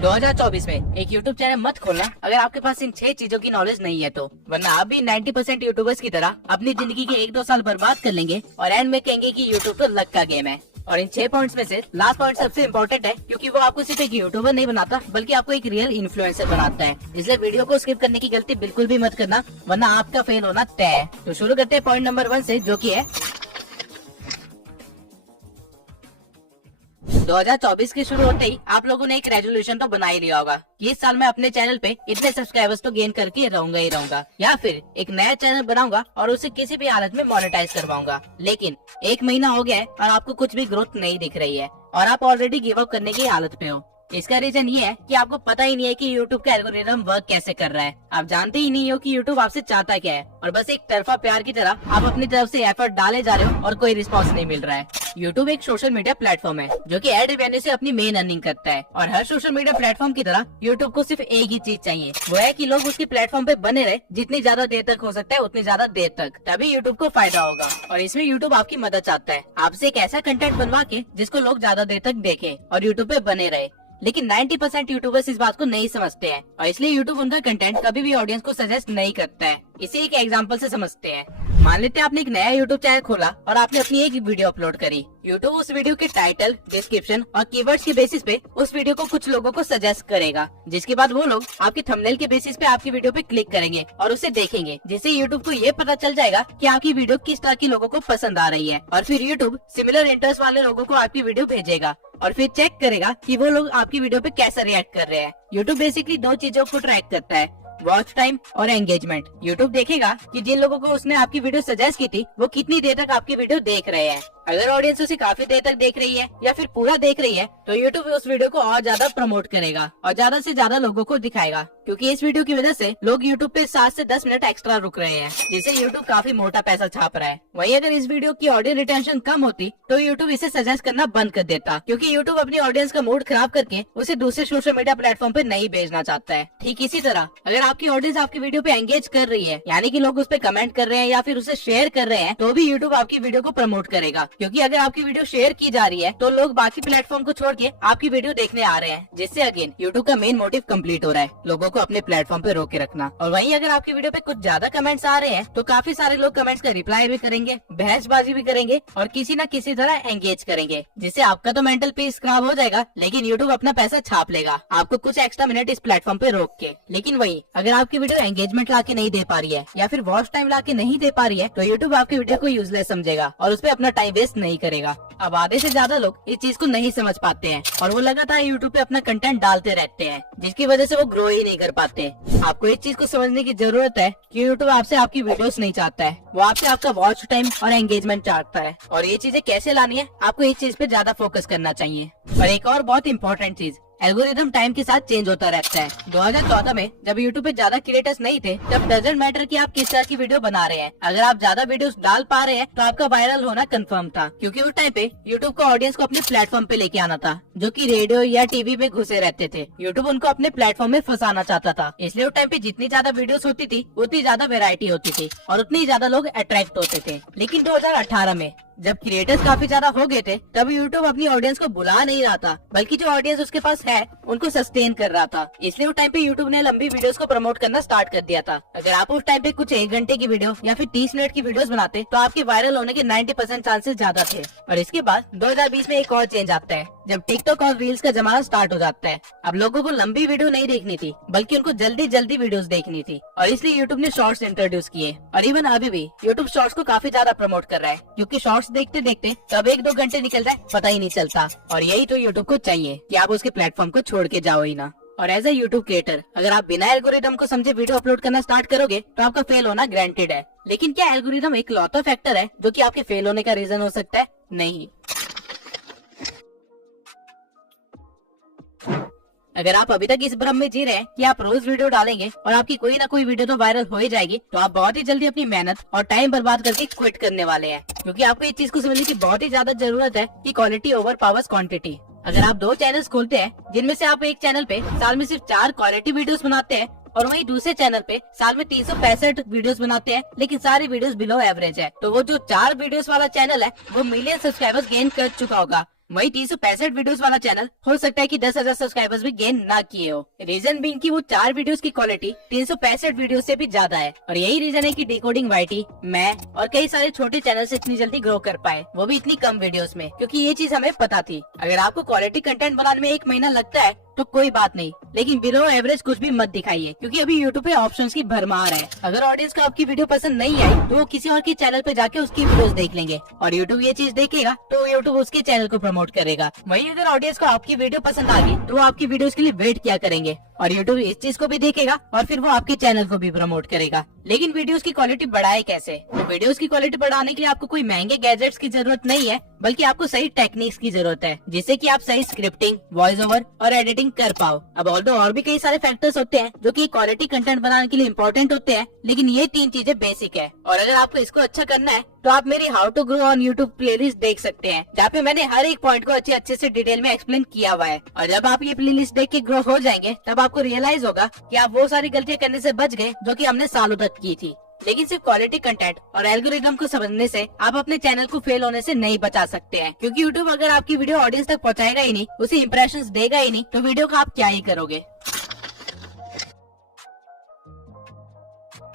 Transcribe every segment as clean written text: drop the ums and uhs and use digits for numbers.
2024 में एक YouTube channel मत खोलना अगर आपके पास इन 6 चीजों की नॉलेज नहीं है तो, वरना आप भी 90% यूट्यूबर्स की तरह अपनी जिंदगी के 1-2 साल बर्बाद कर लेंगे और एंड में कहेंगे कि यूट्यूब तो लक का गेम है। और इन 6 पॉइंट्स में से लास्ट पॉइंट सबसे इम्पोर्टेंट है, क्योंकि वो आपको सिर्फ एक यूट्यूबर नहीं बनाता बल्कि आपको एक रियल इन्फ्लुएंसर बनाता है। इसलिए वीडियो को स्किप करने की गलती बिल्कुल भी मत करना, वरना आपका फेल होना तय है। तो शुरू करते हैं पॉइंट नंबर 1 से, जो की है 2024 के शुरू होते ही आप लोगों ने एक रेजोल्यूशन तो बना ही लिया होगा कि इस साल मैं अपने चैनल पे इतने सब्सक्राइबर्स तो गेन करके रहूंगा ही रहूंगा, या फिर एक नया चैनल बनाऊंगा और उसे किसी भी हालत में मोनेटाइज करवाऊंगा। लेकिन 1 महीना हो गया है और आपको कुछ भी ग्रोथ नहीं दिख रही है और आप ऑलरेडी गिव अप करने की हालत पे हो। इसका रीजन ये है कि आपको पता ही नहीं है कि YouTube का एल्गोरिथम वर्क कैसे कर रहा है। आप जानते ही नहीं हो कि YouTube आपसे चाहता क्या है और बस एक तरफा प्यार की तरह आप अपनी तरफ से एफर्ट डाले जा रहे हो और कोई रिस्पॉन्स नहीं मिल रहा है। YouTube एक सोशल मीडिया प्लेटफॉर्म है जो कि एड रेवेन्यू से अपनी मेन अर्निंग करता है, और हर सोशल मीडिया प्लेटफॉर्म की तरह YouTube को सिर्फ एक ही चीज चाहिए, वो है कि लोग उसके प्लेटफॉर्म पे बने रहे जितनी ज्यादा देर तक हो सकता है उतनी ज्यादा देर तक, तभी YouTube को फायदा होगा। और इसमें YouTube आपकी मदद चाहता है, आपसे एक ऐसा कंटेंट बनवा के जिसको लोग ज्यादा देर तक देखें और YouTube पे बने रहे। लेकिन 90% यूट्यूबर्स इस बात को नहीं समझते हैं और इसलिए यूट्यूब उनका कंटेंट कभी भी ऑडियंस को सजेस्ट नहीं करता है। इसे एक एग्जांपल से समझते हैं। मान लेते हैं आपने एक नया यूट्यूब चैनल खोला और आपने अपनी एक वीडियो अपलोड करी। यूट्यूब उस वीडियो के टाइटल, डिस्क्रिप्शन और कीवर्ड्स के बेसिस पे उस वीडियो को कुछ लोगों को सजेस्ट करेगा, जिसके बाद वो लोग आपके थंबनेल के बेसिस पे आपकी वीडियो पे क्लिक करेंगे और उसे देखेंगे, जिससे यूट्यूब को ये पता चल जाएगा कि आपकी वीडियो किस तरह की लोगों को पसंद आ रही है। और फिर यूट्यूब सिमिलर इंटरेस्ट वाले लोगों को आपकी वीडियो भेजेगा और फिर चेक करेगा कि वो लोग आपकी वीडियो पे कैसे रिएक्ट कर रहे हैं। यूट्यूब बेसिकली 2 चीजों को ट्रैक करता है, वॉच टाइम और एंगेजमेंट। यूट्यूब देखेगा कि जिन लोगों को उसने आपकी वीडियो सजेस्ट की थी वो कितनी देर तक आपकी वीडियो देख रहे हैं। अगर ऑडियंस उसे काफी देर तक देख रही है या फिर पूरा देख रही है तो यूट्यूब उस वीडियो को और ज्यादा प्रमोट करेगा और ज्यादा से ज्यादा लोगों को दिखाएगा, क्योंकि इस वीडियो की वजह से लोग यूट्यूब पे 7 से 10 मिनट एक्स्ट्रा रुक रहे हैं, जिससे यूट्यूब काफी मोटा पैसा छाप रहा है। वहीं अगर इस वीडियो की ऑडियंस रिटेंशन कम होती तो यूट्यूब इसे सजेस्ट करना बंद कर देता, क्योंकि यूट्यूब अपनी ऑडियंस का मूड खराब करके उसे दूसरे सोशल मीडिया प्लेटफॉर्म पे नहीं भेजना चाहता है। ठीक इसी तरह अगर आपकी ऑडियंस आपकी वीडियो पे एंगेज कर रही है, यानी कि लोग उस पे कमेंट कर रहे हैं या फिर उसे शेयर कर रहे हैं, तो भी यूट्यूब आपकी वीडियो को प्रमोट करेगा, क्योंकि अगर आपकी वीडियो शेयर की जा रही है तो लोग बाकी प्लेटफॉर्म को छोड़ के आपकी वीडियो देखने आ रहे हैं, जिससे अगेन यूट्यूब का मेन मोटिव कंप्लीट हो रहा है, लोगों को अपने प्लेटफॉर्म पे रोके रखना। और वहीं अगर आपकी वीडियो पे कुछ ज्यादा कमेंट्स आ रहे हैं तो काफी सारे लोग कमेंट्स का रिप्लाई भी करेंगे, बहसबाजी भी करेंगे और किसी न किसी तरह एंगेज करेंगे, जिससे आपका तो मेंटल पीस खराब हो जाएगा, लेकिन यूट्यूब अपना पैसा छाप लेगा आपको कुछ एक्स्ट्रा मिनट इस प्लेटफॉर्म पे रोक के। लेकिन वही अगर आपकी वीडियो एंगेजमेंट ला के नहीं दे पा रही है या फिर वॉच टाइम ला के नहीं दे पा रही है तो यूट्यूब आपकी वीडियो को यूजलेस समझेगा और उस पर अपना टाइम वेस्ट नहीं करेगा। अब आधे से ज्यादा लोग इस चीज को नहीं समझ पाते हैं और वो लगातार यूट्यूब पे अपना कंटेंट डालते रहते हैं, जिसकी वजह से वो ग्रो ही नहीं कर पाते। आपको इस चीज को समझने की जरूरत है कि यूट्यूब आपसे आपकी वीडियोस नहीं चाहता है, वो आपसे आपका वॉच टाइम और एंगेजमेंट चाहता है। और ये चीजें कैसे लानी है, आपको इस चीज पे ज्यादा फोकस करना चाहिए। और एक और बहुत इंपॉर्टेंट चीज, एल्गोरिथम टाइम के साथ चेंज होता रहता है। 2014 में जब यूट्यूब पे ज्यादा क्रिएटर्स नहीं थे तब डजंट मैटर कि आप किस तरह की वीडियो बना रहे हैं, अगर आप ज्यादा वीडियोस डाल पा रहे हैं तो आपका वायरल होना कंफर्म था, क्योंकि उस टाइम पे यूट्यूब को ऑडियंस को अपने प्लेटफॉर्म पे लेके आना था, जो कि रेडियो या टीवी पे घुसे रहते थे। यूट्यूब उनको अपने प्लेटफॉर्म में फंसाना चाहता था, इसलिए उस टाइम पे जितनी ज्यादा वीडियोस होती थी उतनी ज्यादा वेरायटी होती थी और उतनी ज्यादा लोग अट्रैक्ट होते थे। लेकिन 2018 में जब क्रिएटर्स काफी ज्यादा हो गए थे तब यूट्यूब अपनी ऑडियंस को बुला नहीं रहा था, बल्कि जो ऑडियंस उसके पास है उनको सस्टेन कर रहा था। इसलिए उस टाइम पे यूट्यूब ने लंबी वीडियोस को प्रमोट करना स्टार्ट कर दिया था। अगर आप उस टाइम पे कुछ 1 घंटे की वीडियो या फिर 30 मिनट की वीडियोस बनाते तो आपके वायरल होने के 90% चांसेस ज्यादा थे। और इसके बाद 2020 में एक और चेंज आता है, जब टिकटॉक और रील्स का जमाना स्टार्ट हो जाता है। अब लोगों को लंबी वीडियो नहीं देखनी थी, बल्कि उनको जल्दी जल्दी वीडियोस देखनी थी, और इसलिए यूट्यूब ने शॉर्ट्स इंट्रोड्यूस किए। और इवन अभी भी यूट्यूब शॉर्ट्स को काफी ज्यादा प्रमोट कर रहा है, क्योंकि शॉर्ट्स देखते देखते कब 1-2 घंटे निकल जाए पता ही नहीं चलता। और यही तो यूट्यूब को चाहिए कि आप उसके प्लेटफॉर्म को छोड़ के जाओ ही ना। और एज ए यूट्यूब क्रिएटर अगर आप बिना एल्गोरिथम को समझे वीडियो अपलोड करना स्टार्ट करोगे तो आपका फेल होना ग्रांटेड है। लेकिन क्या एल्गोरिथम एक लौता फैक्टर है जो कि आपके फेल होने का रीजन हो सकता है? नहीं। अगर आप अभी तक इस भ्रम में जी रहे हैं कि आप रोज वीडियो डालेंगे और आपकी कोई ना कोई वीडियो तो वायरल हो ही जाएगी, तो आप बहुत ही जल्दी अपनी मेहनत और टाइम बर्बाद करके क्विट करने वाले हैं, क्योंकि आपको इस चीज को समझने की बहुत ही ज्यादा जरूरत है कि क्वालिटी ओवर पावर्स क्वांटिटी। अगर आप 2 चैनल्स खोलते हैं जिनमें से आप एक चैनल पे साल में सिर्फ 4 क्वालिटी वीडियोस बनाते हैं और वहीं दूसरे चैनल पे साल में 365 वीडियोस बनाते हैं, लेकिन सारी वीडियोस बिलो एवरेज है, तो वो जो 4 वीडियोस वाला चैनल है वो मिलियन सब्सक्राइबर्स गेन कर चुका होगा, वही 365 वीडियोस वाला चैनल हो सकता है कि 10,000 सब्सक्राइबर्स भी गेन ना किए हो। रीजन बीइंग कि वो 4 वीडियोस की क्वालिटी 365 वीडियो से भी ज्यादा है और यही रीजन है कि डिकोडिंग वाईटी, मैं और कई सारे छोटे चैनल से इतनी जल्दी ग्रो कर पाए, वो भी इतनी कम वीडियोस में, क्योंकि ये चीज हमें पता थी। अगर आपको क्वालिटी कंटेंट बनाने में 1 महीना लगता है तो कोई बात नहीं, लेकिन बिलो एवरेज कुछ भी मत दिखाइए, क्योंकि अभी यूट्यूब पे ऑप्शंस की भरमार है। अगर ऑडियंस को आपकी वीडियो पसंद नहीं आई तो वो किसी और के चैनल पे जाके उसकी वीडियोस देख लेंगे और यूट्यूब ये चीज देखेगा तो यूट्यूब उसके चैनल को प्रमोट करेगा। वहीं अगर ऑडियंस को आपकी वीडियो पसंद आ गई तो वो आपकी वीडियोस के लिए वेट क्या करेंगे और यूट्यूब इस चीज को भी देखेगा और फिर वो आपके चैनल को भी प्रमोट करेगा। लेकिन वीडियोस की क्वालिटी बढ़ाए कैसे? तो वीडियोस की क्वालिटी बढ़ाने के लिए आपको कोई महंगे गैजेट्स की जरूरत नहीं है, बल्कि आपको सही टेक्निक्स की जरूरत है, जिससे कि आप सही स्क्रिप्टिंग, वॉइस ओवर और एडिटिंग कर पाओ। अब ऑल्दो और भी कई सारे फैक्टर्स होते हैं जो कि क्वालिटी कंटेंट बनाने के लिए इम्पोर्टेंट होते हैं, लेकिन ये 3 चीजें बेसिक है। और अगर आपको इसको अच्छा करना है तो आप मेरी how to grow on YouTube playlist देख सकते हैं, जहाँ पे मैंने हर एक पॉइंट को अच्छे से डिटेल में एक्सप्लेन किया हुआ है। और जब आप ये प्लेलिस्ट देख के ग्रो हो जाएंगे तब आपको रियलाइज होगा कि आप वो सारी गलतियां करने से बच गए जो कि हमने सालों तक की थी। लेकिन सिर्फ क्वालिटी कंटेंट और एल्गोरिदम को समझने से आप अपने चैनल को फेल होने से नहीं बचा सकते हैं, क्योंकि यूट्यूब अगर आपकी वीडियो ऑडियंस तक पहुंचाएगा ही नहीं, उसे इंप्रेशंस देगा ही नहीं, तो वीडियो का आप क्या ही करोगे।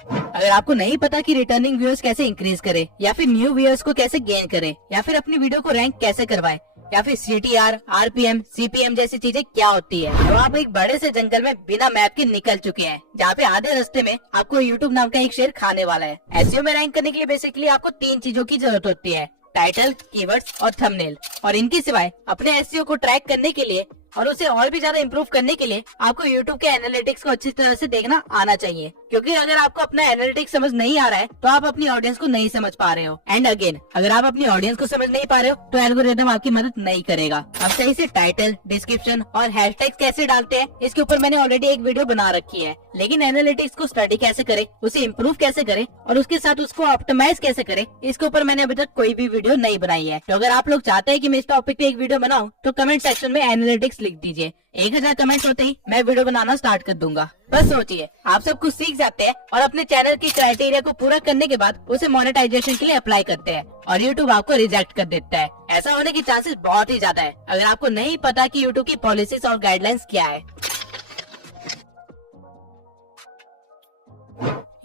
अगर आपको नहीं पता कि रिटर्निंग व्यूअर्स कैसे इंक्रीज करे, या फिर न्यू व्यूअर्स को कैसे गेन करे, या फिर अपनी वीडियो को रैंक कैसे करवाए, या फिर CTR, RPM, CPM जैसी चीजें क्या होती है, तो आप एक बड़े से जंगल में बिना मैप के निकल चुके हैं, जहाँ पे आधे रास्ते में आपको YouTube नाम का एक शेर खाने वाला है। SEO में रैंक करने के लिए बेसिकली आपको 3 चीजों की जरूरत होती है: टाइटल, कीवर्ड्स और थंबनेल। और इनके सिवाय अपने SEO को ट्रैक करने के लिए और उसे और भी ज्यादा इम्प्रूव करने के लिए आपको YouTube के एनालिटिक्स को अच्छी तरह से देखना आना चाहिए, क्योंकि अगर आपको अपना एनालिटिक्स समझ नहीं आ रहा है तो आप अपनी ऑडियंस को नहीं समझ पा रहे हो। एंड अगेन, अगर आप अपनी ऑडियंस को समझ नहीं पा रहे हो तो एल्गोरिथम आपकी मदद नहीं करेगा। अब सही से टाइटल, डिस्क्रिप्शन और हैशटैग्स कैसे डालते हैं, इसके ऊपर मैंने ऑलरेडी एक वीडियो बना रखी है। लेकिन एनालिटिक्स को स्टडी कैसे करे, उसे इम्प्रूव कैसे करे और उसके साथ उसको ऑप्टिमाइज कैसे करे, इसके ऊपर मैंने अभी तक कोई भी वीडियो नहीं बनाई है। तो अगर आप लोग चाहते हैं कि मैं इस टॉपिक पे एक वीडियो बनाऊं तो कमेंट सेक्शन में एनालिटिक्स लिख दीजिए। 1000 कमेंट होते ही मैं वीडियो बनाना स्टार्ट कर दूंगा। बस सोचिए, आप सब कुछ सीख जाते हैं और अपने चैनल की क्राइटेरिया को पूरा करने के बाद उसे मोनेटाइजेशन के लिए अप्लाई करते हैं और YouTube आपको रिजेक्ट कर देता है। ऐसा होने की चांसेस बहुत ही ज्यादा है अगर आपको नहीं पता कि YouTube की पॉलिसीज और गाइडलाइंस क्या है।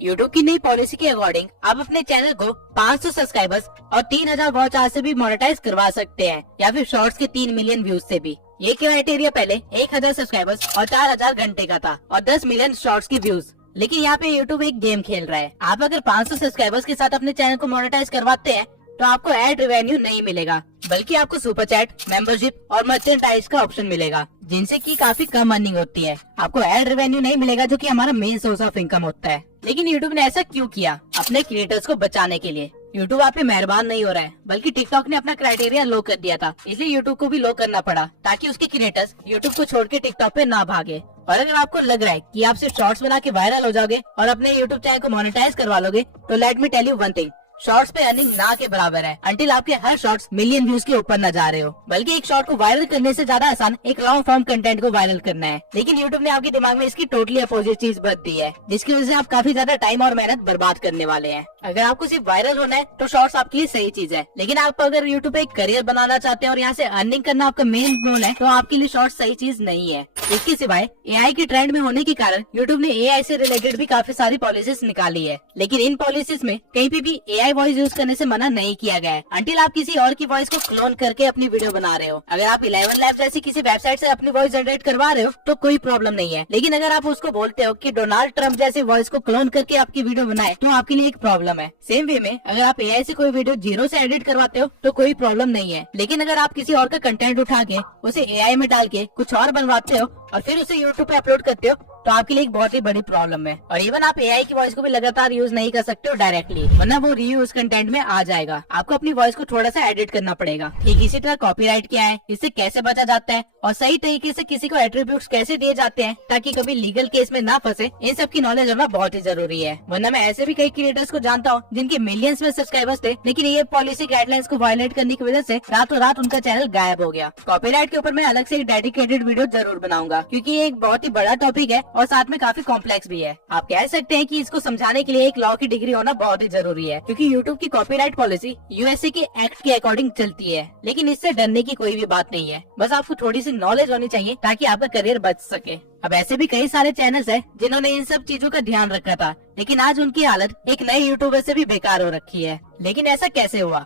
YouTube की नई पॉलिसी के अकॉर्डिंग आप अपने चैनल को 500 सब्सक्राइबर्स और 3000 वॉच आवर से भी मोनेटाइज करवा सकते हैं, या फिर शॉर्ट्स के 3 मिलियन व्यूज से भी। ये क्राइटेरिया पहले 1000 सब्सक्राइबर्स और 4000 घंटे का था और 10 मिलियन शॉर्ट्स की व्यूज। लेकिन यहाँ पे YouTube एक गेम खेल रहा है। आप अगर 500 सब्सक्राइबर्स के साथ अपने चैनल को मोनेटाइज करवाते हैं तो आपको एड रेवेन्यू नहीं मिलेगा, बल्कि आपको सुपर चैट, मेंबरशिप और मर्चेंडाइज का ऑप्शन मिलेगा, जिनसे की काफी कम अर्निंग होती है। आपको एड रेवेन्यू नहीं मिलेगा, जो कि हमारा मेन सोर्स ऑफ इनकम होता है। लेकिन YouTube ने ऐसा क्यों किया? अपने क्रिएटर्स को बचाने के लिए। YouTube आप पे मेहरबान नहीं हो रहा है, बल्कि टिकटॉक ने अपना क्राइटेरिया लो कर दिया था, इसलिए YouTube को भी लो करना पड़ा, ताकि उसके क्रिएटर्स YouTube को छोड़ के टिकटॉक पे ना भागे। और अगर आपको लग रहा है कि आप सिर्फ शॉर्ट्स बना के वायरल हो जाओगे और अपने YouTube चैनल को मोनेटाइज करवा लोगे, तो let me tell you one thing, shorts पे अर्निंग ना के बराबर है, अंटिल आपके हर शॉर्ट्स मिलियन व्यूज के ऊपर न जा रहे हो। बल्कि एक शॉर्ट को वायरल करने से ज्यादा आसान एक लॉन्ग फॉर्म कंटेंट को वायरल करना है। लेकिन YouTube ने आपके दिमाग में इसकी टोटली अपोजिट चीज भर दी है, जिसकी वजह से आप काफी ज्यादा टाइम और मेहनत बर्बाद करने वाले हैं। अगर आपको सिर्फ वायरल होना है तो शॉर्ट्स आपके लिए सही चीज है, लेकिन आप अगर YouTube पे एक करियर बनाना चाहते हैं और यहाँ से अर्निंग करना आपका मेन गोल है, तो आपके लिए शॉर्ट्स सही चीज नहीं है। इसके सिवाय AI के ट्रेंड में होने के कारण YouTube ने AI से रिलेटेड भी काफी सारी पॉलिसीज निकाली है, लेकिन इन पॉलिसीज में कहीं पे भी AI वॉइस यूज करने से मना नहीं किया गया है, अंटिल आप किसी और की वॉइस को क्लोन करके अपनी वीडियो बना रहे हो। अगर आप 11 लैब्स जैसी किसी वेबसाइट से अपनी वॉइस जनरेट करवा रहे हो तो कोई प्रॉब्लम नहीं है, लेकिन अगर आप उसको बोलते हो कि डोनाल्ड ट्रम्प जैसी वॉइस को क्लोन करके आपकी वीडियो बनाए, तो आपके लिए एक प्रॉब्लम है। सेम वे में अगर आप AI से कोई वीडियो 0 से एडिट करवाते हो तो कोई प्रॉब्लम नहीं है, लेकिन अगर आप किसी और का कंटेंट उठा के उसे AI में डाल के कुछ और बनवाते हो और फिर उसे YouTube पे अपलोड करते हो, तो आपके लिए एक बहुत ही बड़ी प्रॉब्लम है। और इवन आप AI की वॉइस को भी लगातार यूज नहीं कर सकते हो डायरेक्टली, वरना वो रीयूज कंटेंट में आ जाएगा। आपको अपनी वॉइस को थोड़ा सा एडिट करना पड़ेगा। ठीक इसी तरह कॉपीराइट क्या है, इससे कैसे बचा जाता है और सही तरीके से किसी को एट्रीब्यूट्स कैसे दिए जाते हैं ताकि कभी लीगल केस में ना फंसे, इन सब की नॉलेज होना बहुत ही जरूरी है। वरना मैं ऐसे भी कई क्रिएटर्स को जानता हूँ जिनके मिलियंस में सब्सक्राइबर्स थे, लेकिन ये पॉलिसी गाइडलाइंस को वायलेट करने की वजह से रातों रात उनका चैनल गायब हो गया। कॉपीराइट के ऊपर मैं अलग से एक डेडिकेटेड वीडियो जरूर बनाऊंगा, क्योंकि ये एक बहुत ही बड़ा टॉपिक है और साथ में काफी कॉम्प्लेक्स भी है। आप कह सकते हैं कि इसको समझाने के लिए एक लॉ की डिग्री होना बहुत ही जरूरी है, क्योंकि यूट्यूब की कॉपीराइट पॉलिसी यूएसए के एक्ट के अकॉर्डिंग चलती है। लेकिन इससे डरने की कोई भी बात नहीं है, बस आपको थोड़ी सी नॉलेज होनी चाहिए ताकि आपका करियर बच सके। अब ऐसे भी कई सारे चैनल्स हैं जिन्होंने इन सब चीजों का ध्यान रखा था, लेकिन आज उनकी हालत एक नए यूट्यूबर से भी बेकार हो रखी है। लेकिन ऐसा कैसे हुआ?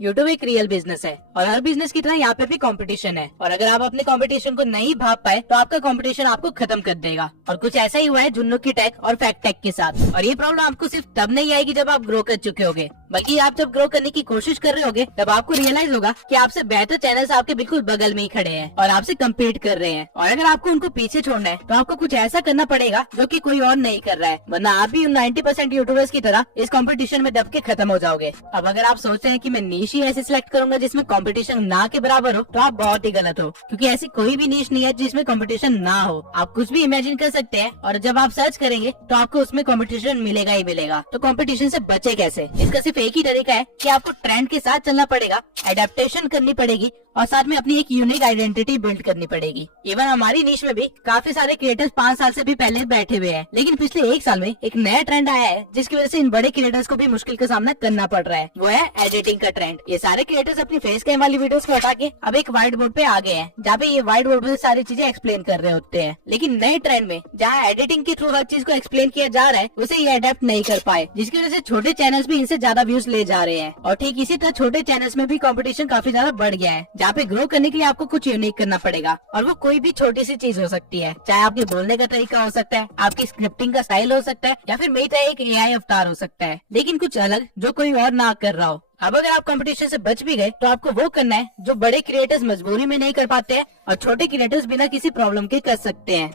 यूट्यूब एक रियल बिजनेस है और हर बिजनेस की तरह यहाँ पे भी कंपटीशन है, और अगर आप अपने कंपटीशन को नहीं भाप पाए तो आपका कंपटीशन आपको खत्म कर देगा। और कुछ ऐसा ही हुआ है जुन्नू की टेक और फैक्ट टेक के साथ। और ये प्रॉब्लम आपको सिर्फ तब नहीं आएगी जब आप ग्रो कर चुके होगे, बल्कि आप जब ग्रो करने की कोशिश कर रहे होगे तब आपको रियलाइज होगा कि आपसे बेहतर चैनल्स आपके बिल्कुल बगल में ही खड़े हैं और आपसे कम्पीट कर रहे हैं। और अगर आपको उनको पीछे छोड़ना है तो आपको कुछ ऐसा करना पड़ेगा जो कि कोई और नहीं कर रहा है, वरना आप भी 90% यूट्यूबर्स की तरह इस कंपटीशन में दब के खत्म हो जाओगे। अब अगर आप सोच रहे हैं कि मैं नीश ही ऐसे सिलेक्ट करूंगा जिसमें कंपटीशन ना के बराबर हो, तो आप बहुत ही गलत हो, क्योंकि ऐसी कोई भी नीश नहीं है जिसमें कंपटीशन ना हो। आप कुछ भी इमेजिन कर सकते हैं और जब आप सर्च करेंगे तो आपको उसमें कंपटीशन मिलेगा ही मिलेगा। तो कंपटीशन से बचे कैसे? इसका सिर्फ एक ही तरीका है कि आपको ट्रेंड के साथ चलना पड़ेगा, एडेप्टेशन करनी पड़ेगी और साथ में अपनी एक यूनिक आइडेंटिटी बिल्ड करनी पड़ेगी। इवन हमारी नीश में भी काफी सारे क्रिएटर्स 5 साल से भी पहले बैठे हुए हैं, लेकिन पिछले 1 साल में एक नया ट्रेंड आया है जिसकी वजह से इन बड़े क्रिएटर्स को भी मुश्किल का सामना करना पड़ रहा है। वो है एडिटिंग का ट्रेंड। ये सारे क्रिएटर्स अपनी फेस कैम वाली वीडियोस को हटा के अब एक व्हाइट बोर्ड पे आ गए हैं, जहाँ पे ये व्हाइट बोर्ड पे सारी चीजें एक्सप्लेन कर रहे होते हैं। लेकिन नए ट्रेंड में जहाँ एडिटिंग के थ्रू हर चीज को एक्सप्लेन किया जा रहा है, उसे ये अडेप्ट नहीं कर पाए, जिसकी वजह से छोटे चैनल्स भी इनसे ज्यादा व्यूज ले जा रहे हैं। और ठीक इसी तरह छोटे चैनल्स में भी कंपटीशन काफी ज्यादा बढ़ गया है, जहाँ पे ग्रो करने के लिए आपको कुछ यूनिक करना पड़ेगा। और वो कोई भी छोटी सी चीज हो सकती है, चाहे आपके बोलने का तरीका हो सकता है, आपकी स्क्रिप्टिंग का स्टाइल हो सकता है, या फिर मेरी तरह एक एआई अवतार हो सकता है, लेकिन कुछ अलग जो कोई और ना कर रहा हो। अब अगर आप कंपटीशन से बच भी गए तो आपको वो करना है जो बड़े क्रिएटर्स मजबूरी में नहीं कर पाते हैं और छोटे क्रिएटर्स बिना किसी प्रॉब्लम के कर सकते हैं।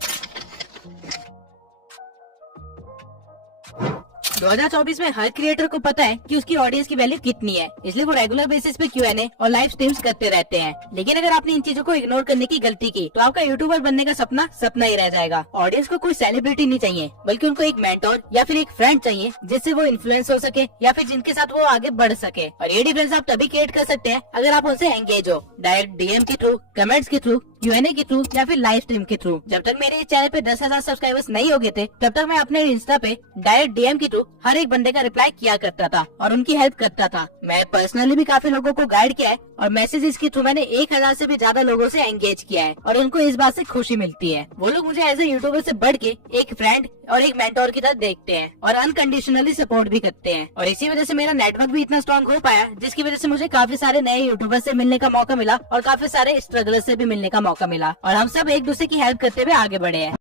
2024 में हर क्रिएटर को पता है कि उसकी ऑडियंस की वैल्यू कितनी है, इसलिए वो रेगुलर बेसिस पे Q&A और लाइव स्ट्रीम्स करते रहते हैं। लेकिन अगर आपने इन चीजों को इग्नोर करने की गलती की तो आपका यूट्यूबर बनने का सपना सपना ही रह जाएगा। ऑडियंस को कोई सेलिब्रिटी नहीं चाहिए, बल्कि उनको एक मेंटोर या फिर एक फ्रेंड चाहिए जिससे वो इन्फ्लुएंस हो सके या फिर जिनके साथ वो आगे बढ़ सके। और ये डिफरेंस आप तभी क्रिएट कर सकते हैं अगर आप उनसे एंगेज हो, डायरेक्ट डीएम के थ्रू, कमेंट्स के थ्रू, Q&A के थ्रू या फिर लाइव स्ट्रीम के थ्रू। जब तक मेरे इस चैनल पे 10,000 सब्सक्राइबर्स नहीं हो गए थे, तब तक मैं अपने इंस्टा पे डायरेक्ट डीएम के थ्रू हर एक बंदे का रिप्लाई किया करता था और उनकी हेल्प करता था। मैं पर्सनली भी काफी लोगों को गाइड किया है और मैसेजेस के थ्रू मैंने 1000 से भी ज्यादा लोगों से एंगेज किया है और उनको इस बात से खुशी मिलती है। वो लोग मुझे एज ए यूट्यूबर से बढ़ के एक फ्रेंड और एक मेंटोर की तरह देखते हैं और अनकंडीशनली सपोर्ट भी करते हैं। और इसी वजह से मेरा नेटवर्क भी इतना स्ट्रॉन्ग हो पाया, जिसकी वजह से मुझे काफी सारे नए यूट्यूबर से मिलने का मौका मिला और काफी सारे स्ट्रगलर से भी मिलने का मौका मिला, और हम सब एक दूसरे की हेल्प करते हुए आगे बढ़े हैं।